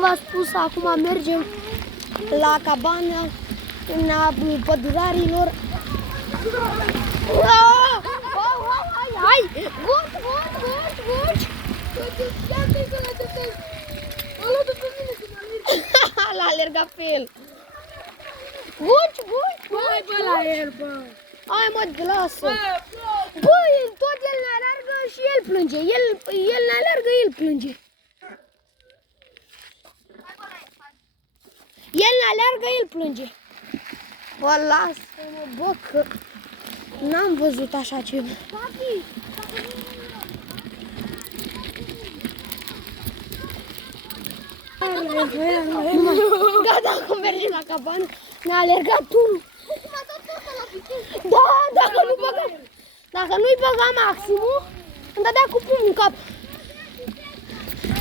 Cum v-am spus, acum mergem la cabana în pădurarilor. Hai! Guci! L-a alergat pe el. Guci! Băi, bă, la el, bă! Hai, mă, lasă! Băi, tot el ne alergă și el plânge. El ne alergă, el plânge. El ne alergă, el plânge. Bă, lasă-mă, bă, că n-am văzut așa ceva. Gata, acum mergem la cabană. Ne-a alergat unul. Da, dacă nu-i băga maximul, îmi dădea cu pumnul în cap.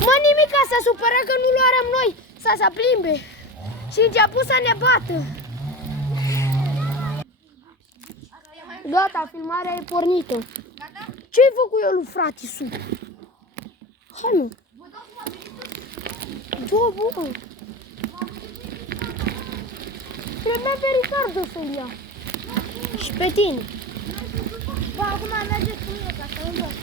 Mă, nimica, s-a supărat că nu luarăm noi să plimbe. Și început să ne bată. Gata, filmarea e pornită. Ce-ai făcut eu lui fratisu? Hai, mă. Bă. Trebuia pe Ricardo să-l ia. Și pe tine. Bă, acum mergeți cu mine ca să îl luăm.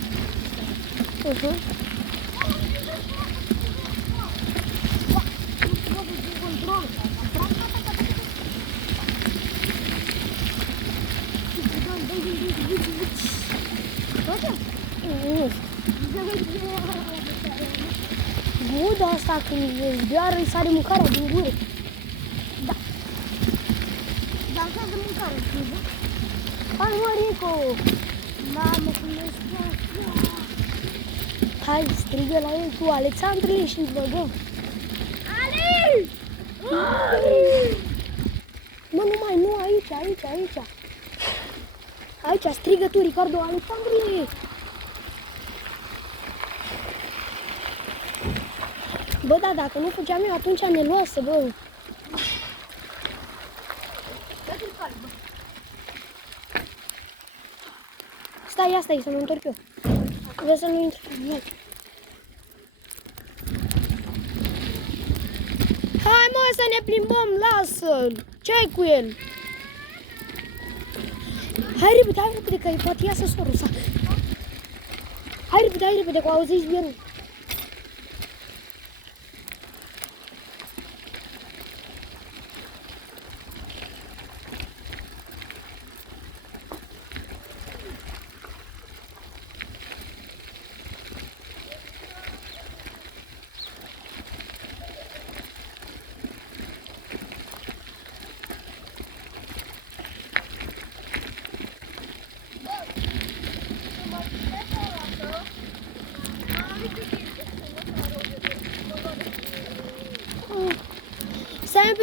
Buda asta când zboară îi sare mâncarea din gură. Da. Dar ce de mâncare? Hai, mă, Rico! Mamă, cum ești bă! Hai, strigă la el tu, Alexandru, și îți băgăm. Ali! Mă, nu, aici. Aici, strigă tu, Ricardo, Alexandru. Bă, da, dacă nu făceam eu, atunci ne luase, bă. Stai, să mă întorc eu. Vreau să nu intru. Hai, mă, să ne plimbăm, lasă-l. Ce-ai cu el? Hai repede, că poate iasă sorul sa. Hai repede, că auziți zbierul.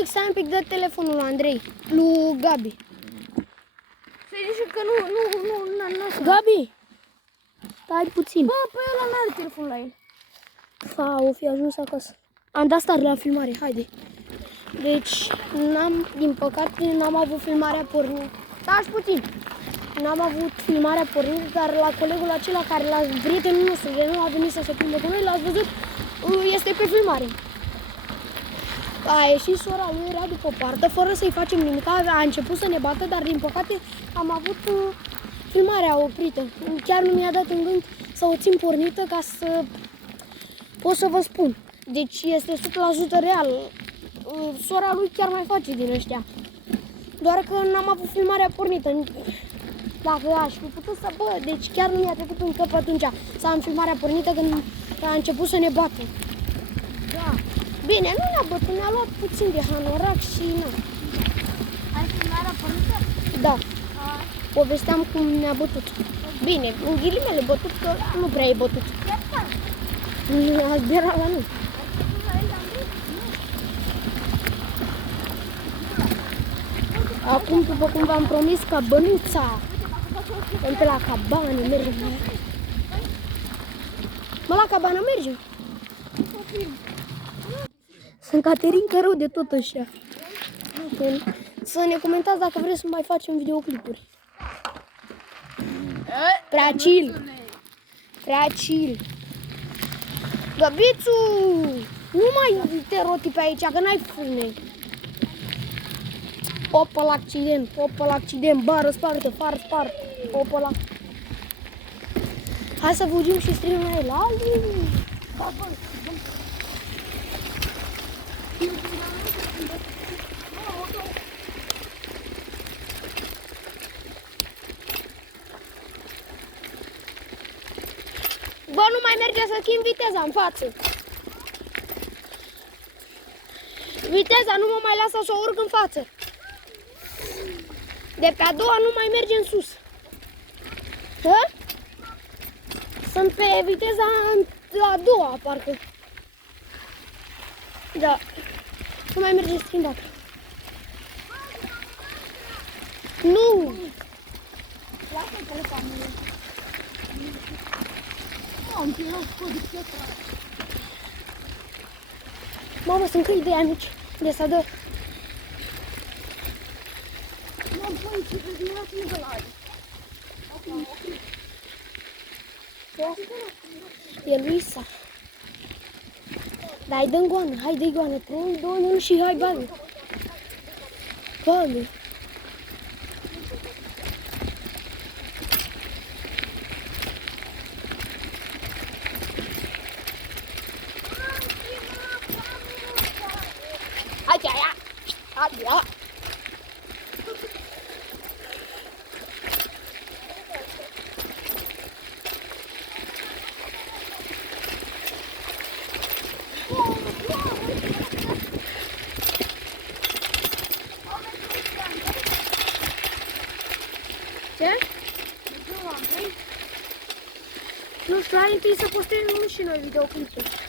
Stai un pic, dă telefonul lui Andrei, lui Gabi. Să-i zice că nu. Gabi, stai puțin. Bă, pe ăla n-are telefon la el. O fi ajuns acasă. Am dat start la filmare, haide. Deci, din păcate, n-am avut filmarea pornită. Stați puțin. N-am avut filmarea pornită, dar la colegul acela care prietenul nostru, de nu a venit să se plimbe cu noi, l-ați văzut, este pe filmare. A ieșit sora lui, era după poartă, fără să-i facem nimic. A început să ne bată, dar din păcate am avut filmarea oprită. Chiar nu mi-a dat în gând să o țin pornită ca să pot să vă spun. Deci este 100% real. Sora lui chiar mai face din ăștia. Doar că n-am avut filmarea pornită. Dacă aș fi putut să, deci chiar nu mi-a trecut în cap atunci să am filmarea pornită când a început să ne bată. Da. Bine, nu ne-a bătut, ne-a luat puțin de hanorac și nu. Ai filmarea pornită? Da. Povesteam cum ne-a bătut. Bine, în ghilimele bătut, că nu prea e bătut. Chiar care? A zbierat la noi. Acum, după cum v-am promis, ca bănuța. Pe la cabană mergem. Mă, la cabană mergem. Sunt Caterinca rău de tot așa. Să ne comentați dacă vreți să mai facem videoclipuri. Prea chill. Prea chill. Găbițu! Nu mai te roti pe aici, că n-ai frâne. Opa, la accident, bară spartă, far spart, opa la... Hai să fugim și strigăm la el. Bă, nu mai merge să schimb viteza în față. Viteza nu mă mai lasă să o urc în față. De pe a doua nu mai merge în sus. Hă? Sunt pe viteza a doua, parcă. Da. Nu mai merge schimbat. Nu! Lasă telefonul. Am pierdut codul. Mamă, sunt câini de aia mici. De să dă. Nu, băi, ce dezmirați nu vă la aia. E Luisa. Dai, dă-mi goană. Hai, dă-i goană. 3, 2, 1 și hai, bani. Bani. Hai, ia. Hai, ia. Ce? Nu știu, hai întâi să postăm și noi videoclipuri.